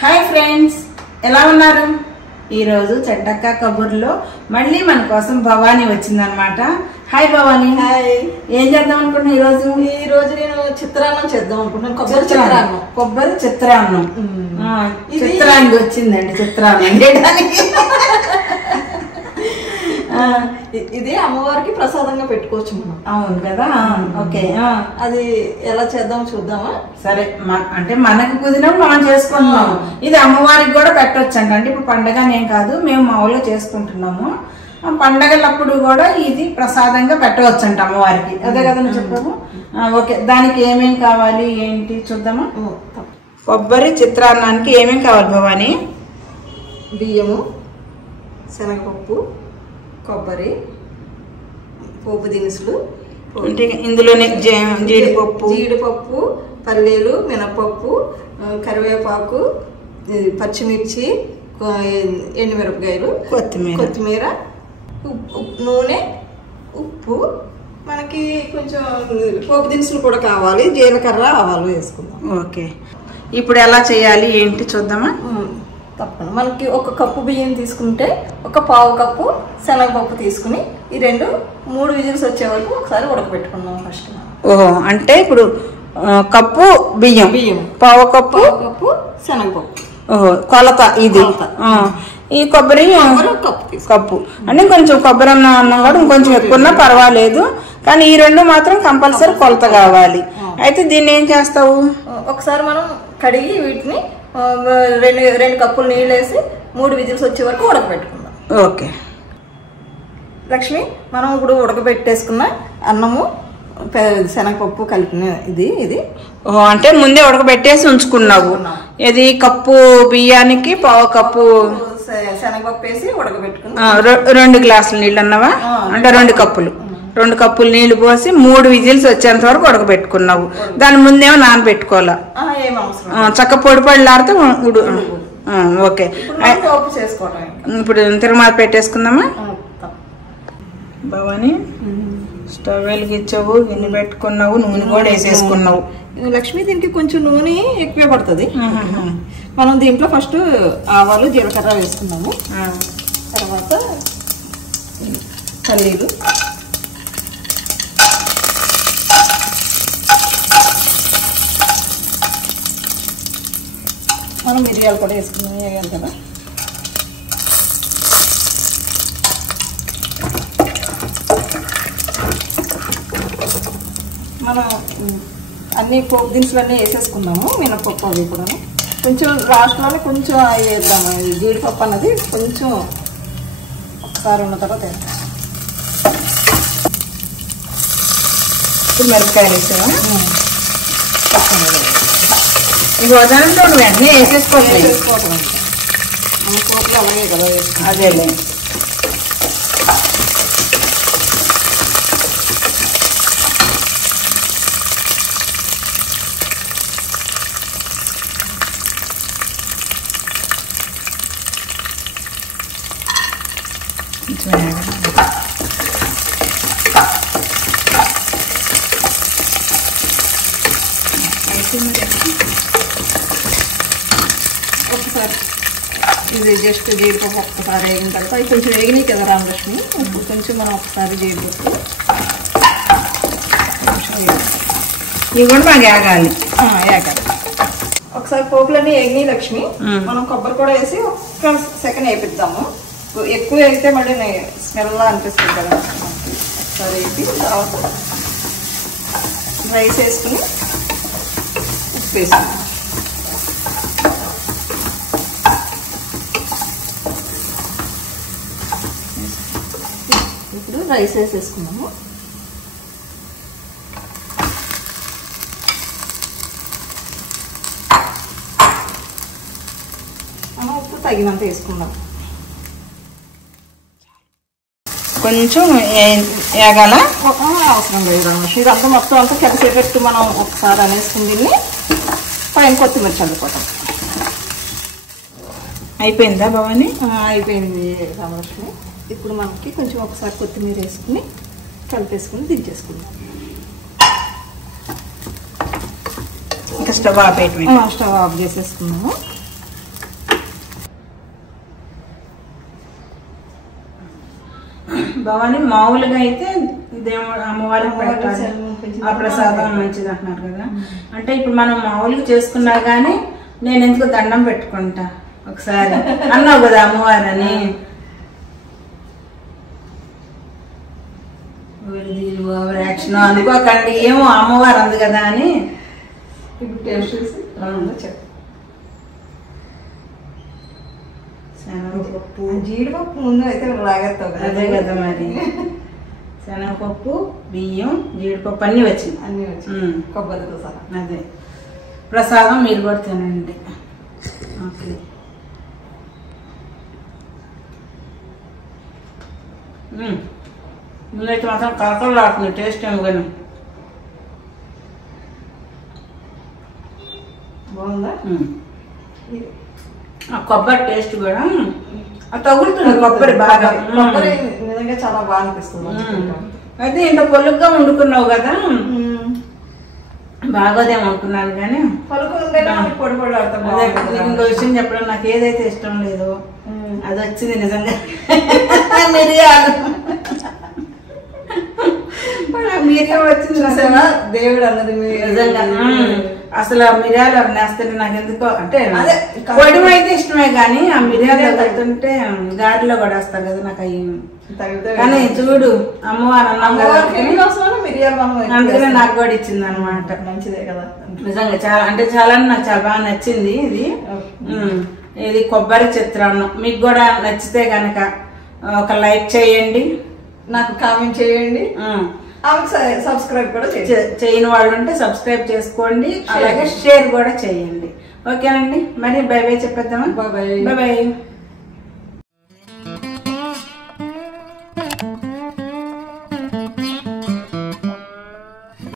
Hi friends, ఎలా ఉన్నారు? ఈరోజు చెడ్డక్క కబుర్లో మళ్ళీ మన కోసం భవానీ వచ్చిందనమాట. హాయ్ భవానీ. హాయ్. ఏం చేద్దాం అనుకుంటున్నా ఈరోజు నేను చిత్రాన్నం చేద్దాం అనుకుంటున్నాను. కొబ్బరి చిత్రాన్నం. చిత్రానికి వచ్చిందండి చిత్రాన్నం చేయడానికి. ఇది అమ్మవారికి ప్రసాదంగా పెట్టుకోవచ్చు మనం. అవును కదా. ఓకే, అది ఎలా చేద్దాం చూద్దామా? సరే, అంటే మనకు కుదిరినప్పుడు మనం చేసుకుంటున్నాము. ఇది అమ్మవారికి కూడా పెట్టవచ్చు అంట. అంటే ఇప్పుడు పండగ ఏం కాదు, మేము మామూలుగా చేసుకుంటున్నాము. పండగలప్పుడు కూడా ఇది ప్రసాదంగా పెట్టవచ్చు అంట అమ్మవారికి. అదే కదా నువ్వు చెప్పాము. ఓకే, దానికి ఏమేం కావాలి ఏంటి చూద్దామా? కొబ్బరి చిత్రాన్నానికి ఏమేం కావాలి భవానీ? బియ్యము, శనగపప్పు, కొబ్బరి, పోపు దినుసులు, అంటే ఇందులోనే జీడిపప్పు, పల్లీలు, మినపప్పు, కరివేపాకు, పచ్చిమిర్చి, ఎండుమిరపకాయలు, కొత్తిమీర, నూనె, ఉప్పు, మనకి కొంచెం పోపు దినుసులు కూడా కావాలి, జీలకర్ర, ఆవాలు వేసుకుందాం. ఓకే, ఇప్పుడు ఎలా చేయాలి ఏంటి చూద్దామా? తప్పకుండా. మనకి ఒక కప్పు బియ్యం తీసుకుంటే ఒక పావు కప్పు శనగపప్పు తీసుకుని ఈ మూడు విజిల్స్ వచ్చే వరకు ఒకసారి ఉడకబెట్టుకుందాం ఫస్ట్. ఓహో, అంటే ఇప్పుడు కప్పు బియ్యం, పావు కప్పు శనగపప్పు. ఓహో, కొలత ఇది. ఈ కొబ్బరి కప్పు అంటే కొంచెం కొబ్బరి అన్నం కూడా ఇంకొంచెం ఎక్కువన్నా పర్వాలేదు, కానీ ఈ రెండు మాత్రం కంపల్సరీ కొలత కావాలి. అయితే దీన్ని ఏం చేస్తావు? ఒకసారి మనం కడిగి వీటిని రెండు కప్పులు నీళ్ళు వేసి 3 విజిల్స్ వచ్చే వరకు ఉడకబెట్టుకుందాం. ఓకే లక్ష్మి, మనం ఇప్పుడు ఉడకబెట్టేసుకున్న అన్నము శనగపప్పు కలిపిన ఇది అంటే ముందే ఉడకబెట్టేసి ఉంచుకున్నావు. ఇది కప్పు బియ్యానికి పావు కప్పు శనగపప్పు వేసి ఉడకబెట్టుకుని 2 గ్లాసులు నీళ్ళు అన్నావా? అంటే 2 కప్పులు నీళ్లు పోసి 3 విజిల్స్ వచ్చేంత వరకు ఉడకబెట్టుకున్నావు. దాని ముందేమో నానబెట్టుకోవాలా? చక్క పొడి పళ్ళాడితే ఉడు. ఓకే, ఇప్పుడు తిరుమల పెట్టేసుకుందామా? భవానీ, స్టవ్ వెలిగించావు, గిన్నె పెట్టుకున్నావు, నూనె కూడా వేసేసుకున్నావు. లక్ష్మి, దీనికి కొంచెం నూనె ఎక్కువే పడుతుంది. మనం దీంట్లో ఫస్ట్ ఆవాలు, జీలకర్ర వేసుకున్నాము. తర్వాత పల్లీలు, మనం మిరియాలు కూడా వేసుకున్నాం. వేయాలి కదా. మనం అన్ని పోపు దినుసులు అన్నీ వేసేసుకున్నాము. మినపప్పు అవి కూడా కొంచెం లాస్ట్లోనే కొంచెం వేద్దాము. జీడిపప్పు అన్నది కొంచెం ఒకసారి ఉన్న తర్వాత మిరపకాయలు వేసావా? ఇది వదనంలో వెంటనే వేసేసుకోవటం. మన పోపులు అలాగే కదా. అదేలే. ఒకసారి ఇది జస్ట్ జీడిపప్పు ఒక్కసారి వేగిన తర్వాత అవి కొంచెం వేగినాయి కదా రామలక్ష్మి. ఇప్పుడు కొంచెం మనం ఒకసారి జీడిపప్పు ఇవి కూడా బాగా వేగాలి. ఒకసారి పోపులన్నీ వేగినాయి లక్ష్మి. మనం కొబ్బరి కూడా వేసి ఒక్క సెకండ్ వేపిద్దాము. ఎక్కువ వేగితే మళ్ళీ స్మెల్ అనిపిస్తుంది కదా. ఒకసారి వేపి తర్వాత రైస్ వేసుకుని ఉప్పు వేసుకున్నాం. ఇప్పుడు రైస్ వేసేసుకున్నాము. మనం ఉప్పు తగినంత వేసుకుందాం. కొంచెం వేగాల అవసరం లేదు. ఇదంతా మొత్తం అంతా కలిసేటట్టు మనం ఒకసారి అనేసుకుని దీన్ని పైన కొత్తిమీర చల్లుకోవటం. అయిపోయిందా భవానీ? అయిపోయింది రామలక్ష్మి. ఇప్పుడు మనకి కొంచెం ఒకసారి కొత్తిమీర వేసుకుని కలిపేసుకుని దించేసుకుందాం. ఇంకా స్టవ్ ఆపేయటమే. స్టవ్ ఆఫ్ చేసేసుకున్నాము. భవాని మామూలుగా అయితే దేవుడు అమ్మవారికి పెట్టాలి ఆ ప్రసాదం మంచిది అంటున్నారు కదా. అంటే ఇప్పుడు మనం మామూలుగా చేసుకున్నా గానీ నేను ఎందుకు దండం పెట్టుకుంటా ఒకసారి అన్నావు కదా అమ్మవారని. ఓవర్ యాక్షన్ అనుకోకండి, ఏమో అమ్మవారు అంది కదా అని. ఇప్పుడు టేస్ట్ చేసి చెప్పు. జీడిపప్పు ముందు అయితే లాగేస్తావు కదా. అదే కదా మరి. శనగపప్పు, బియ్యం, జీడిపప్పు అన్నీ వచ్చింది. అన్నీ వచ్చి కొబ్బరితో సహా. అదే ప్రసాదం మీరు కూడా తినండి. ఓకే. ముందైతే మాత్రం కలకలు ఆడుతుంది టేస్ట్ ఏమో కానీ. బాగుందా? ఆ కొబ్బరి టేస్ట్ కూడా తగులుతుంది. కొబ్బరి బాగా కొబ్బరి నిజంగా చాలా బాగా అనిపిస్తుంది. అయితే ఇంత పొలుగ్గా వండుకున్నావు కదా, బాగోదేమో అనుకున్నాను కానీ పలుకు పొడి పొడి ఆడతాం. ఇంకో విషయం చెప్పడం, నాకు ఏదైతే ఇష్టం లేదో అది వచ్చింది నిజంగా. మిరియాలు మిరియాలు వచ్చింది చూసావా, దేవుడు అన్నది నిజంగా. అసలు ఆ మిరియాలు నేస్తే నాకు ఎందుకో అంటే పొడి అయితే ఇష్టమే కానీ ఆ మిరియాలు తగ్గుతుంటే గాడిలో కూడా వేస్తారు కదా నాకు అవి. కానీ చూడు అమ్మవారు అన్నాం కదా, అందుకనే నాకు కూడా ఇచ్చింది అనమాట. మంచిదే కదా నిజంగా. చాలా అంటే చాలా నాకు చాలా బాగా నచ్చింది ఇది. ఇది కొబ్బరి చిత్రాన్నం. మీకు కూడా నచ్చితే గనక ఒక లైక్ చేయండి, నాకు కామెంట్ చేయండి, సబ్స్క్రైబ్ కూడా చేయని వాళ్ళు ఉంటే సబ్స్క్రైబ్ చేసుకోండి, అలాగే షేర్ కూడా చేయండి. ఓకేనండి, మరి బై బై చెప్పేద్దామా? Bye bye.